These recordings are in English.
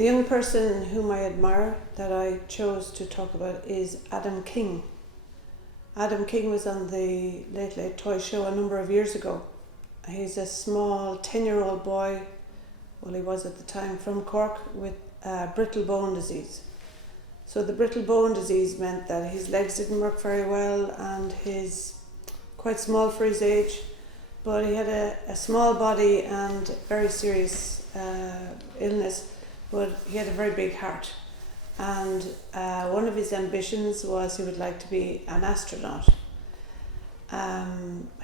The young person whom I admire that I chose to talk about is Adam King. Adam King was on the Late Late Toy Show a number of years ago. He's a small 10-year-old boy, well he was at the time, from Cork with brittle bone disease. So the brittle bone disease meant that his legs didn't work very well and he's quite small for his age, but he had a small body and very serious illness, but he had a very big heart. And one of his ambitions was he would like to be an astronaut. I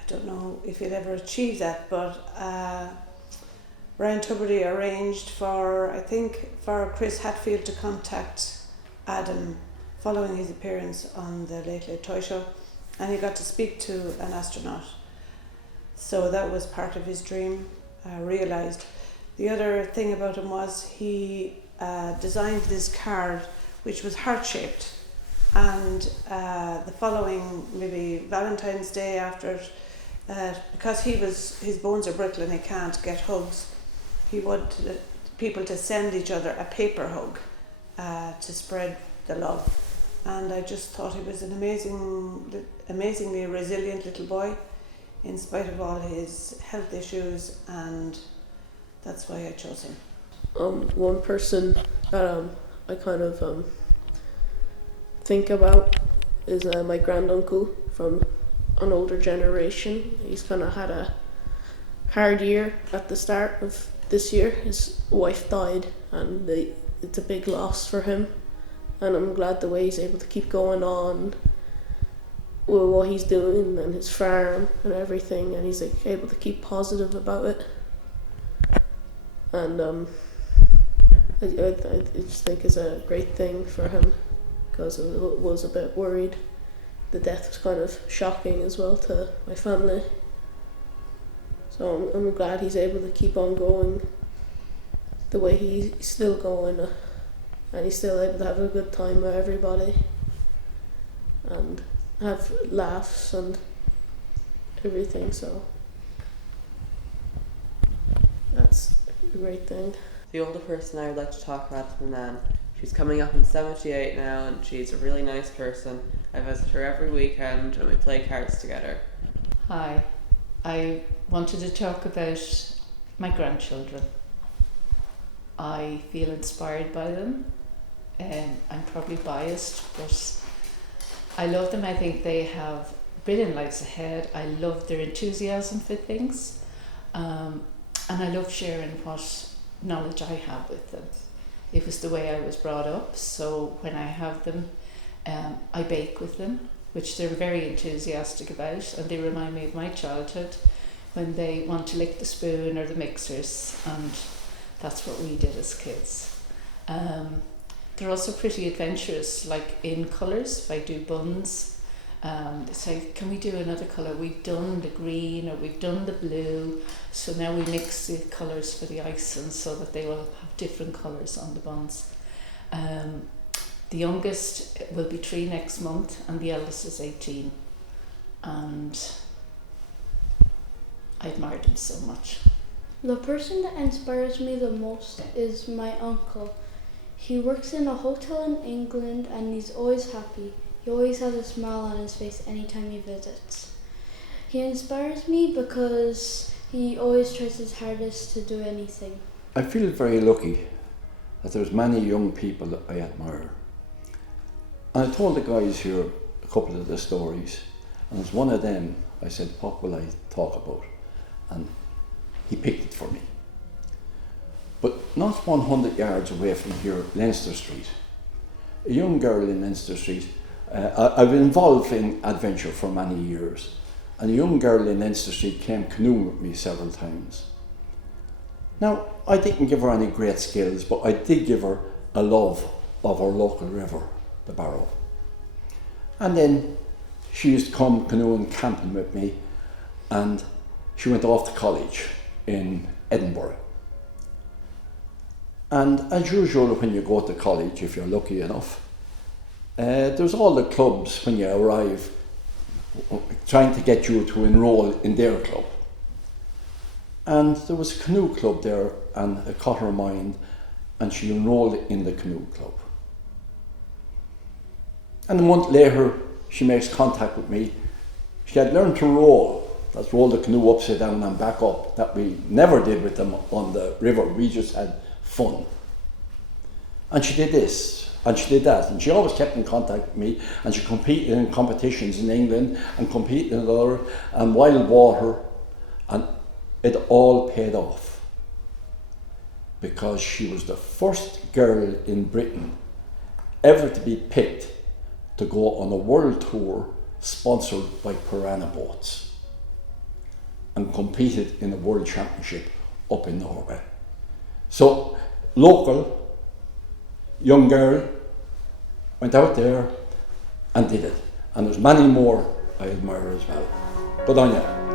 don't know if he'd ever achieve that, but Ryan Tuberty arranged for Chris Hadfield to contact Adam following his appearance on the Late Late Toy Show, and he got to speak to an astronaut. So that was part of his dream realised. The other thing about him was he designed this card which was heart-shaped, and the following maybe Valentine's Day after it, because his bones are brittle and he can't get hugs, he wanted people to send each other a paper hug to spread the love. And I just thought he was an amazingly resilient little boy in spite of all his health issues, and that's why I chose him. One person that I kind of think about is my granduncle from an older generation. He's kind of had a hard year at the start of this year. His wife died, and it's a big loss for him, and I'm glad the way he's able to keep going on with what he's doing and his farm and everything, and he's able to keep positive about it. And I just think it's a great thing for him, because I was a bit worried. The death was kind of shocking as well to my family. So I'm glad he's able to keep on going the way he's still going, and he's still able to have a good time with everybody and have laughs and everything, so that's a great thing. The older person I would like to talk about is my nan. She's coming up in 78 now, and she's a really nice person. I visit her every weekend and we play cards together. Hi, I wanted to talk about my grandchildren. I feel inspired by them, and I'm probably biased, but I love them. I think they have brilliant lives ahead. I love their enthusiasm for things, and I love sharing what knowledge I have with them. It was the way I was brought up, so when I have them, I bake with them, which they're very enthusiastic about, and they remind me of my childhood when they want to lick the spoon or the mixers, and that's what we did as kids. They're also pretty adventurous, like in colours. If I do buns, they say, can we do another colour? We've done the green or we've done the blue, so now we mix the colours for the icing so that they will have different colours on the buns. The youngest will be 3 next month, and the eldest is 18, and I admire them so much. The person that inspires me the most is my uncle. He works in a hotel in England and he's always happy. He always has a smile on his face anytime he visits. He inspires me because he always tries his hardest to do anything. I feel very lucky that there's many young people that I admire. And I told the guys here a couple of the stories, and as one of them I said, what will I talk about? And he picked it for me. But not 100 yards away from here, Leinster Street, a young girl in Leinster Street, I've been involved in adventure for many years, and a young girl in Leinster Street came canoeing with me several times. Now, I didn't give her any great skills, but I did give her a love of our local river, the Barrow. And then she used to come canoeing, camping with me, and she went off to college in Edinburgh. And as usual, when you go to college, if you're lucky enough, there's all the clubs when you arrive trying to get you to enrol in their club. And there was a canoe club there, and it caught her mind, and she enrolled in the canoe club. And a month later, she makes contact with me. She had learned to roll. That's roll the canoe upside down and back up. That we never did with them on the river. We just had fun. And she did this, and she did that. And she always kept in contact with me. And she competed in competitions in England and competed in other and wild water. And it all paid off. Because she was the first girl in Britain ever to be picked to go on a world tour sponsored by Piranha Boats and competed in a world championship up in Norway. So, local, young girl, went out there and did it. And there's many more I admire as well. Good on you.